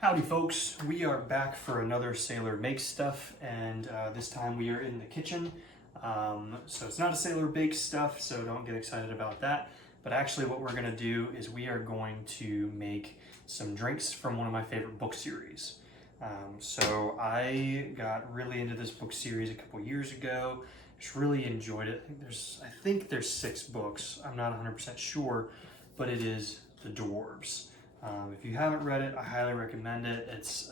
Howdy folks, we are back for another Sailor Make Stuff, and this time we are in the kitchen. So it's not a Sailor Bake Stuff, so don't get excited about that. But actually what we're gonna do is we are going to make some drinks from one of my favorite book series. So I got really into this book series a couple years ago. Just really enjoyed it. I think there's 6 books. I'm not 100% sure, but it is the Dwarves. If you haven't read it, I highly recommend it. It's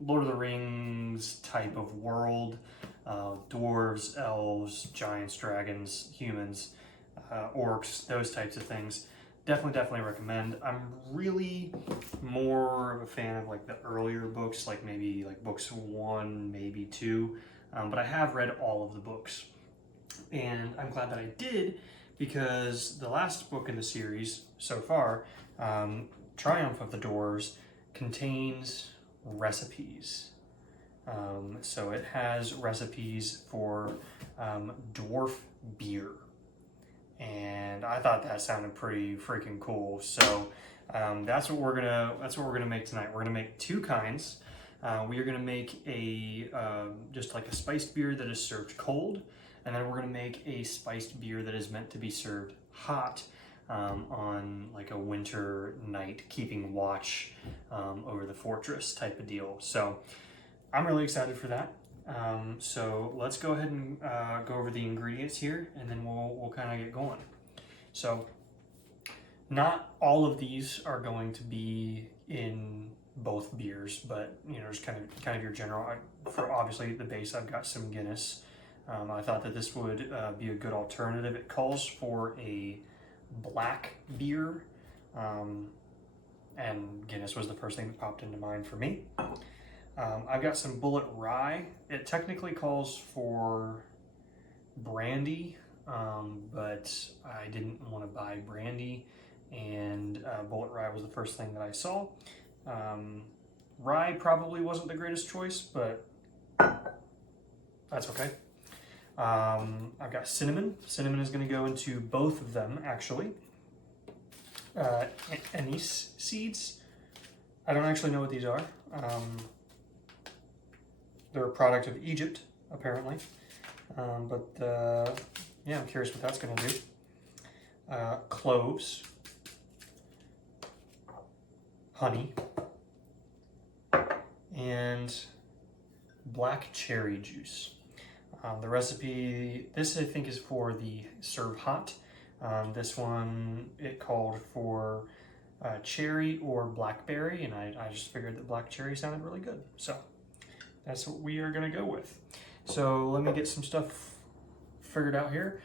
Lord of the Rings type of world. Dwarves, elves, giants, dragons, humans, orcs, those types of things. Definitely recommend. I'm really more of a fan of like the earlier books, like maybe like books 1, maybe 2. But I have read all of the books. And I'm glad that I did, because the last book in the series so far, Triumph of the Dwarves, contains recipes. So it has recipes for dwarf beer, and I thought that sounded pretty freaking cool. So that's what we're gonna make tonight. We're gonna make 2 kinds. We are gonna make a just like a spiced beer that is served cold, and then we're gonna make a spiced beer that is meant to be served hot. On like a winter night, keeping watch over the fortress type of deal. So I'm really excited for that. So let's go ahead and go over the ingredients here, and then we'll kind of get going. So not all of these are going to be in both beers, but you know, just kind of your general. For obviously the base, I've got some Guinness. I thought that this would be a good alternative. It calls for a black beer, and Guinness was the first thing that popped into mind for me. I've got some Bullet Rye. It technically calls for brandy, but I didn't want to buy brandy, and Bullet Rye was the first thing that I saw. Rye probably wasn't the greatest choice, but that's okay. I've got cinnamon. Cinnamon is going to go into both of them, actually. Anise seeds. I don't actually know what these are. They're a product of Egypt, apparently. Yeah, I'm curious what that's going to do. Cloves. Honey. And black cherry juice. The recipe, this I think is for the serve hot. This one, it called for cherry or blackberry, and I just figured that black cherry sounded really good. So that's what we are gonna go with. So let me get some stuff figured out here.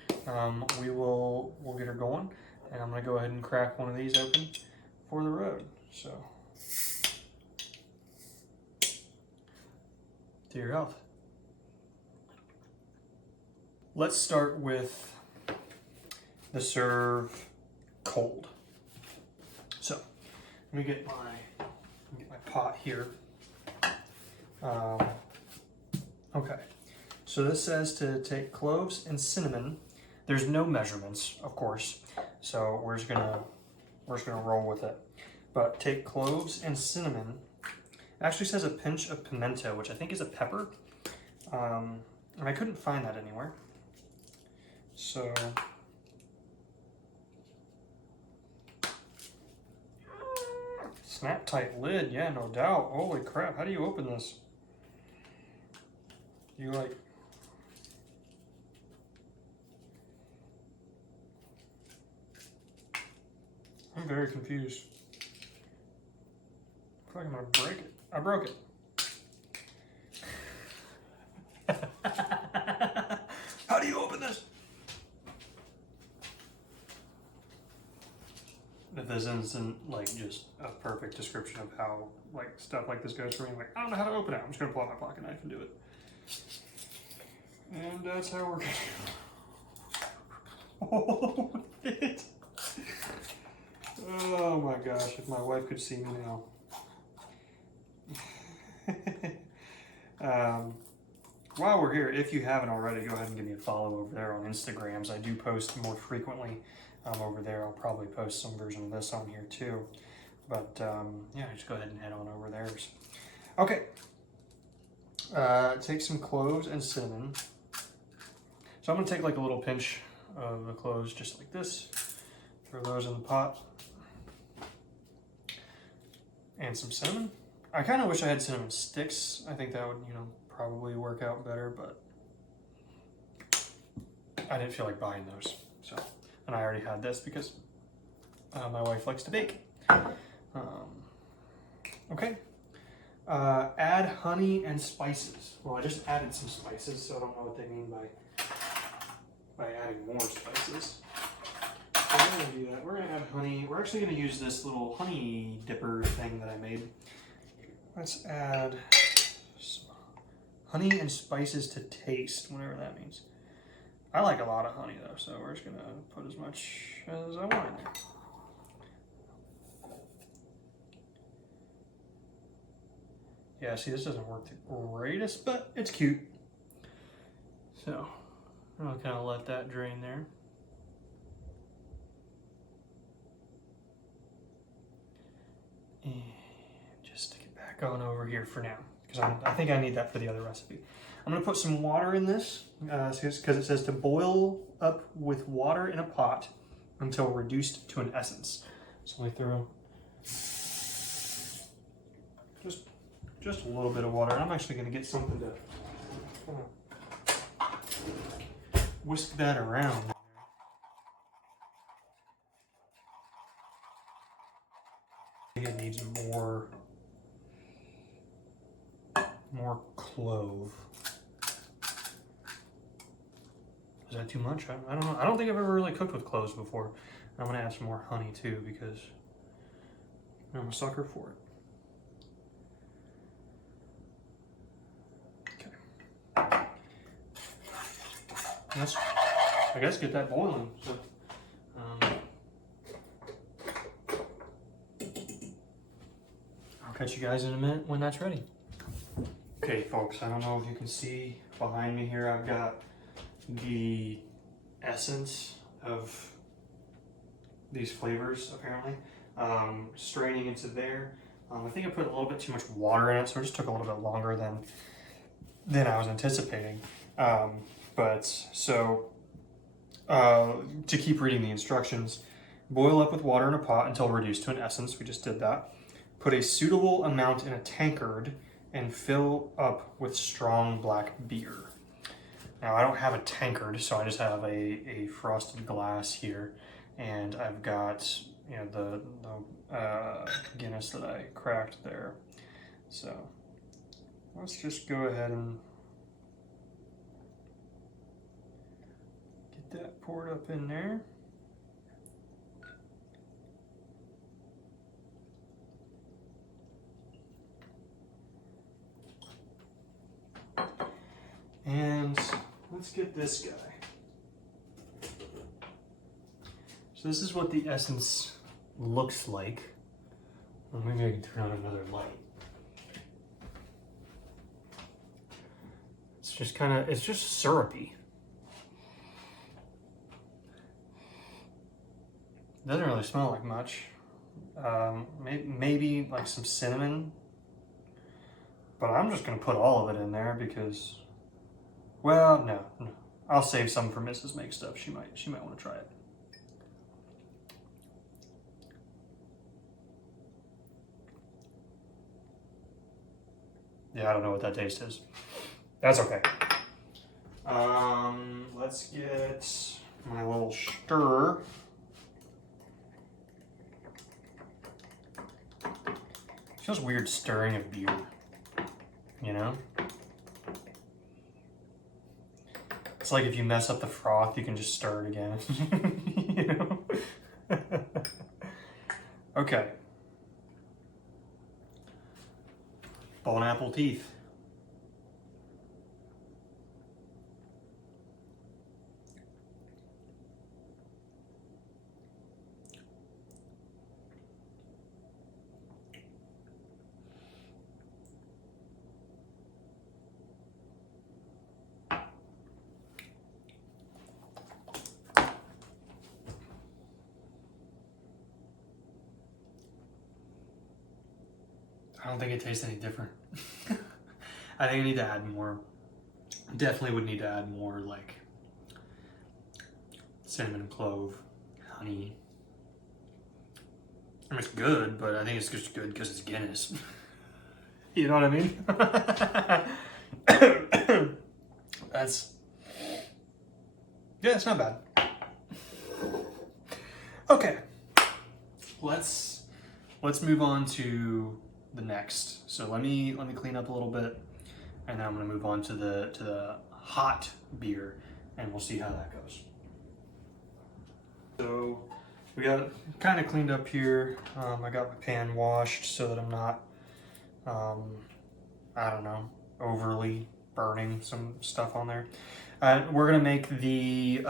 We'll get her going, and I'm gonna go ahead and crack one of these open for the road. So to your health. Let's start with the serve cold. So let me get my pot here. Okay, so this says to take cloves and cinnamon. There's no measurements, of course, so we're just gonna roll with it. But take cloves and cinnamon. It actually says a pinch of pimento, which I think is a pepper, and I couldn't find that anywhere. So snap tight lid, yeah, no doubt. Holy crap, how do you open this? You like, I'm very confused. I feel like I'm gonna break it. I broke it. How do you open this? If this isn't like just a perfect description of how like stuff like this goes for me, like I don't know how to open it. I'm just gonna pull out my pocket knife and do it. And that's how we're gonna. Oh, it. Oh my gosh! If my wife could see me now. While we're here, if you haven't already, go ahead and give me a follow over there on Instagrams. I do post more frequently over there. I'll probably post some version of this on here too. But yeah, just go ahead and head on over there. Okay. Take some cloves and cinnamon. So I'm gonna take like a little pinch of the cloves, just like this. Throw those in the pot. And some cinnamon. I kind of wish I had cinnamon sticks. I think that would, you know, probably work out better, but I didn't feel like buying those. So, and I already had this because my wife likes to bake. Okay. Add honey and spices. Well, I just added some spices, so I don't know what they mean by adding more spices. So we're gonna do that. We're gonna add honey. We're actually gonna use this little honey dipper thing that I made. Let's add some honey and spices to taste, whatever that means. I like a lot of honey though, so we're just gonna put as much as I want in there. Yeah, see, this doesn't work the greatest, but it's cute. So I'll kind of let that drain there. And just stick it back on over here for now, because I think I need that for the other recipe. I'm gonna put some water in this, because it says to boil up with water in a pot until reduced to an essence. So let me throw just a little bit of water. I'm actually gonna get something to kind of whisk that around. I think it needs more clove. Is that too much? I don't know. I don't think I've ever really cooked with cloves before. I'm gonna add some more honey too because I'm a sucker for it. Okay. Let's, I guess, get that boiling. So, I'll catch you guys in a minute when that's ready. Okay, folks, I don't know if you can see behind me here, I've got the essence of these flavors, apparently, straining into there. I think I put a little bit too much water in it, so it just took a little bit longer than I was anticipating. To keep reading the instructions, boil up with water in a pot until reduced to an essence. We just did that. Put a suitable amount in a tankard and fill up with strong black beer. Now I don't have a tankard, so I just have a frosted glass here, and I've got, you know, the Guinness that I cracked there. So let's just go ahead and get that poured up in there. And let's get this guy. So this is what the essence looks like. Well, maybe I can turn on another light. It's just it's just syrupy. It doesn't really smell like much. Maybe like some cinnamon. But I'm just gonna put all of it in there because, well, no. I'll save some for Mrs. Make Stuff. She might want to try it. Yeah, I don't know what that taste is. That's okay. Let's get my little stir. It feels weird stirring of beer, you know? It's like if you mess up the froth, you can just stir it again. You know? Okay. Bone apple teeth. I don't think it tastes any different. I think I need to add more. Definitely would need to add more like cinnamon, clove, honey. I mean, it's good, but I think it's just good because it's Guinness. You know what I mean? Yeah, it's not bad. Okay, let's move on to the next. So let me clean up a little bit, and then I'm gonna move on to the hot beer, and we'll see how that goes. So we got it kind of cleaned up here. I got my pan washed so that I'm not, I don't know, overly burning some stuff on there. We're gonna make the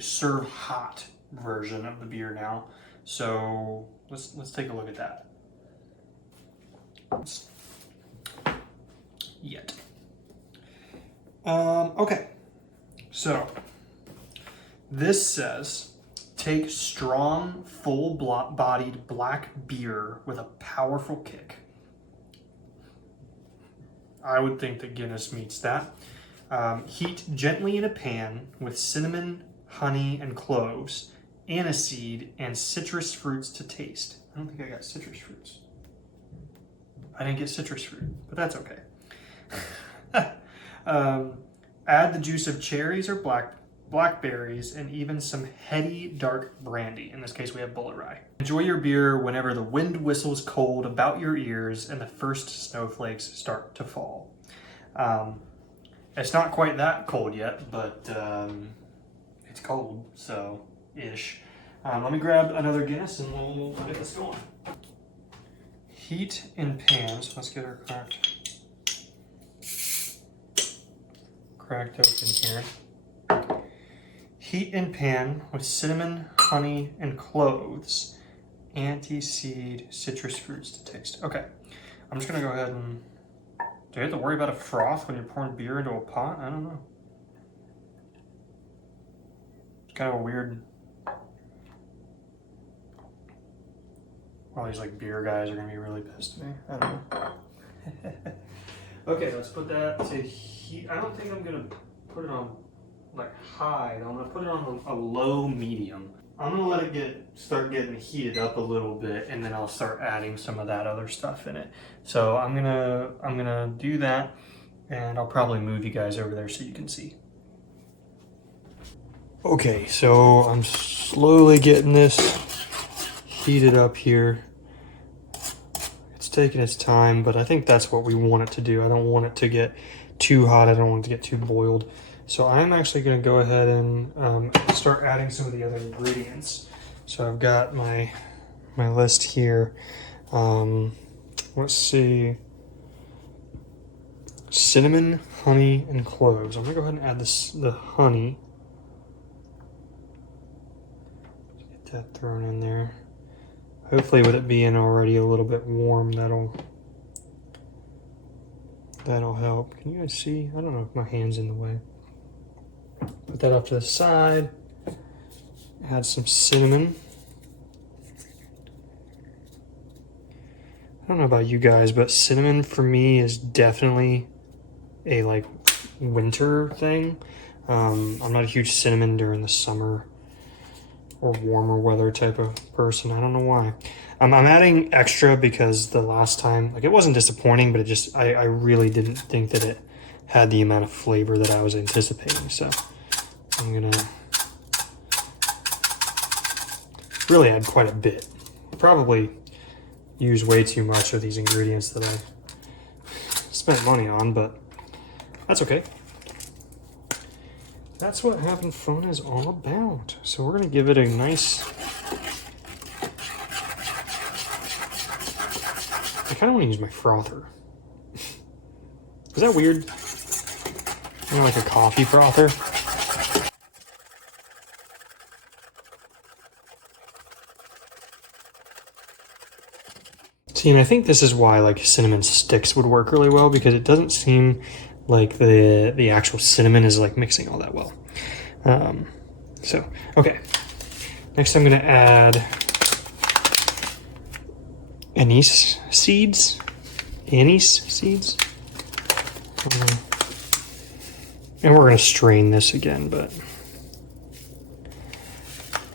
serve hot version of the beer now. So let's take a look at that. Okay, so this says, take strong, full-bodied black beer with a powerful kick. I would think that Guinness meets that. Heat gently in a pan with cinnamon, honey, and cloves, aniseed, and citrus fruits to taste. I don't think I got citrus fruits. I didn't get citrus fruit, but that's okay. Add the juice of cherries or blackberries and even some heady dark brandy. In this case, we have bullet rye. Enjoy your beer whenever the wind whistles cold about your ears and the first snowflakes start to fall. It's not quite that cold yet, but it's cold, so ish. Let me grab another Guinness and we'll get this going. Heat in pans. Let's get our cracked open here. Heat in pan with cinnamon, honey, and cloves. Aniseed, citrus fruits to taste. Okay, I'm just gonna go ahead and... Do you have to worry about a froth when you're pouring beer into a pot? I don't know. It's kind of a weird... All these like beer guys are gonna be really pissed at me. I don't know. Okay, let's put that to heat. I don't think I'm gonna put it on like high. I'm gonna put it on a low medium. I'm gonna let it start getting heated up a little bit, and then I'll start adding some of that other stuff in it. So I'm gonna do that, and I'll probably move you guys over there so you can see. Okay, so I'm slowly getting this heated up here. It's taking its time, but I think that's what we want it to do. I don't want it to get too hot. I don't want it to get too boiled. So I'm actually going to go ahead and start adding some of the other ingredients. So I've got my list here. Let's see. Cinnamon, honey, and cloves. I'm going to go ahead and add the honey. Get that thrown in there. Hopefully with it being already a little bit warm, that'll help. Can you guys see? I don't know if my hand's in the way. Put that off to the side. Add some cinnamon. I don't know about you guys, but cinnamon for me is definitely a like winter thing. I'm not a huge cinnamon during the summer or warmer weather type of person. I don't know why. I'm adding extra because the last time, like, it wasn't disappointing, but it just, I really didn't think that it had the amount of flavor that I was anticipating. So I'm gonna really add quite a bit. Probably use way too much of these ingredients that I spent money on, but that's okay. That's what having fun is all about. So we're gonna give it a nice... I kind of want to use my frother. Is that weird? Like a coffee frother? See, and I think this is why like cinnamon sticks would work really well, because it doesn't seem like the actual cinnamon is like mixing all that well. So, okay. Next I'm gonna add anise seeds. Anise seeds. And we're gonna strain this again, but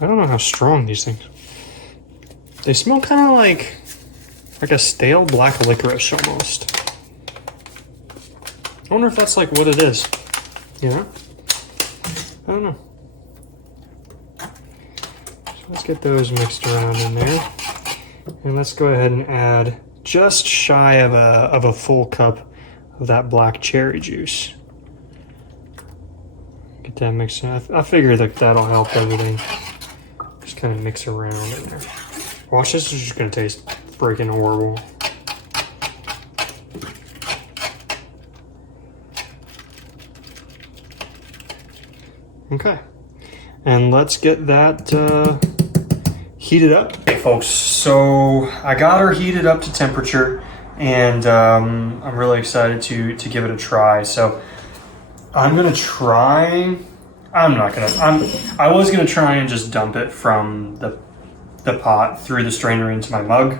I don't know how strong these things. They smell kind of like a stale black licorice almost. I wonder if that's like what it is. You know? I don't know. So let's get those mixed around in there. And let's go ahead and add just shy of a full cup of that black cherry juice. Get that mixed in. I figure that that'll help everything. Just kind of mix around in there. Watch, this is just gonna taste freaking horrible. Okay, and let's get that heated up. Okay, folks, so I got her heated up to temperature, and I'm really excited to give it a try. So I'm gonna try. I was gonna try and just dump it from the pot through the strainer into my mug.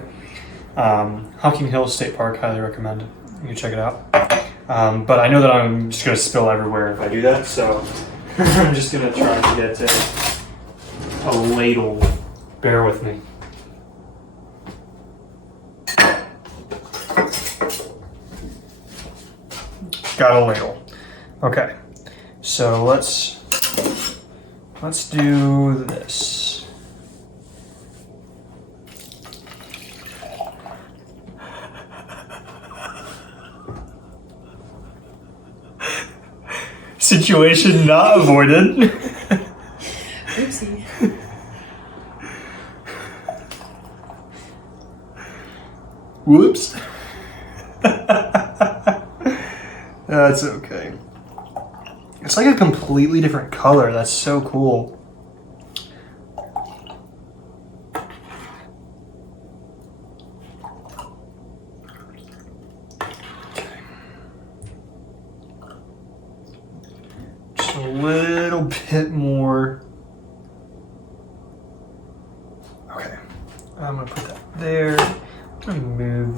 Hocking Hills State Park, highly recommend. You can check it out. But I know that I'm just gonna spill everywhere if I do that, so I'm just gonna try to get a ladle. Bear with me. Got a ladle. Okay, so let's do this. Situation not avoided. Oopsie. Whoops. That's okay. It's like a completely different color. That's so cool. Just a little bit more. Okay, I'm gonna put that there. Let me move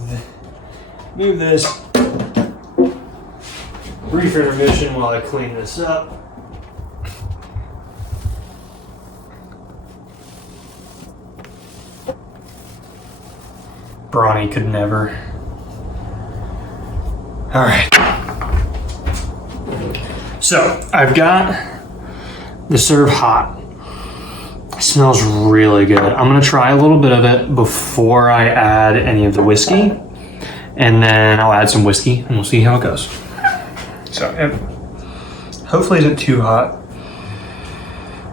this. Brief intermission while I clean this up. Brawny could never. All right. So I've got the serve hot. It smells really good. I'm gonna try a little bit of it before I add any of the whiskey, and then I'll add some whiskey and we'll see how it goes. So hopefully it isn't too hot.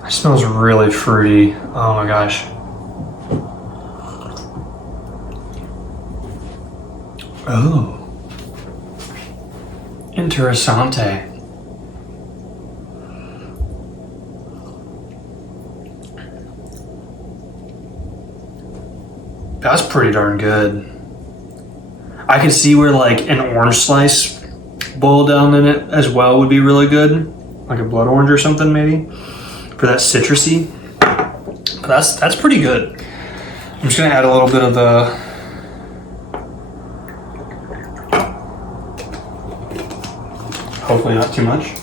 It smells really fruity. Oh my gosh. Oh. Interessante. That's pretty darn good. I can see where like an orange slice boiled down in it as well would be really good. Like a blood orange or something maybe. For that citrusy. But that's pretty good. I'm just gonna add a little bit of the hopefully not too much.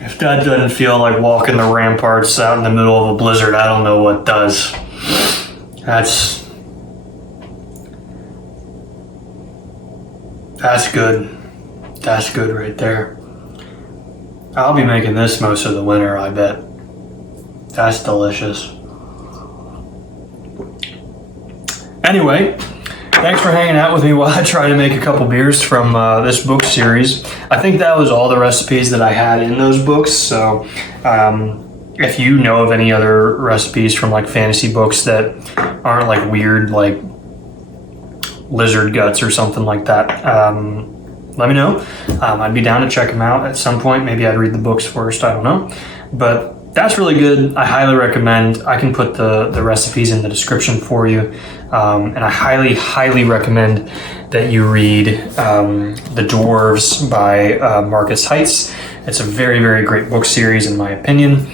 If that doesn't feel like walking the ramparts out in the middle of a blizzard, I don't know what does. That's good. That's good right there. I'll be making this most of the winter, I bet. That's delicious. Anyway, thanks for hanging out with me while I try to make a couple beers from this book series. I think that was all the recipes that I had in those books, so if you know of any other recipes from like fantasy books that aren't like weird like lizard guts or something like that, let me know. I'd be down to check them out at some point. Maybe I'd read the books first, I don't know. But that's really good. I highly recommend. I can put the recipes in the description for you. And I highly recommend that you read The Dwarves by Markus Heitz. It's a very great book series in my opinion.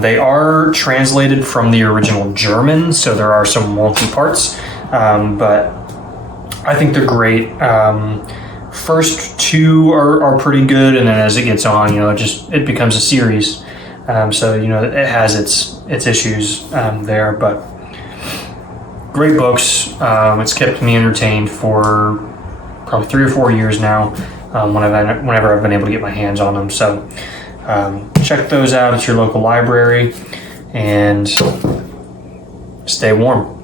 They are translated from the original German, so there are some wonky parts, but I think they're great. First two are pretty good, and then as it gets on, it becomes a series. So it has its issues there, but great books. It's kept me entertained for probably 3 or 4 years now. Whenever I've been able to get my hands on them. So check those out at your local library and stay warm.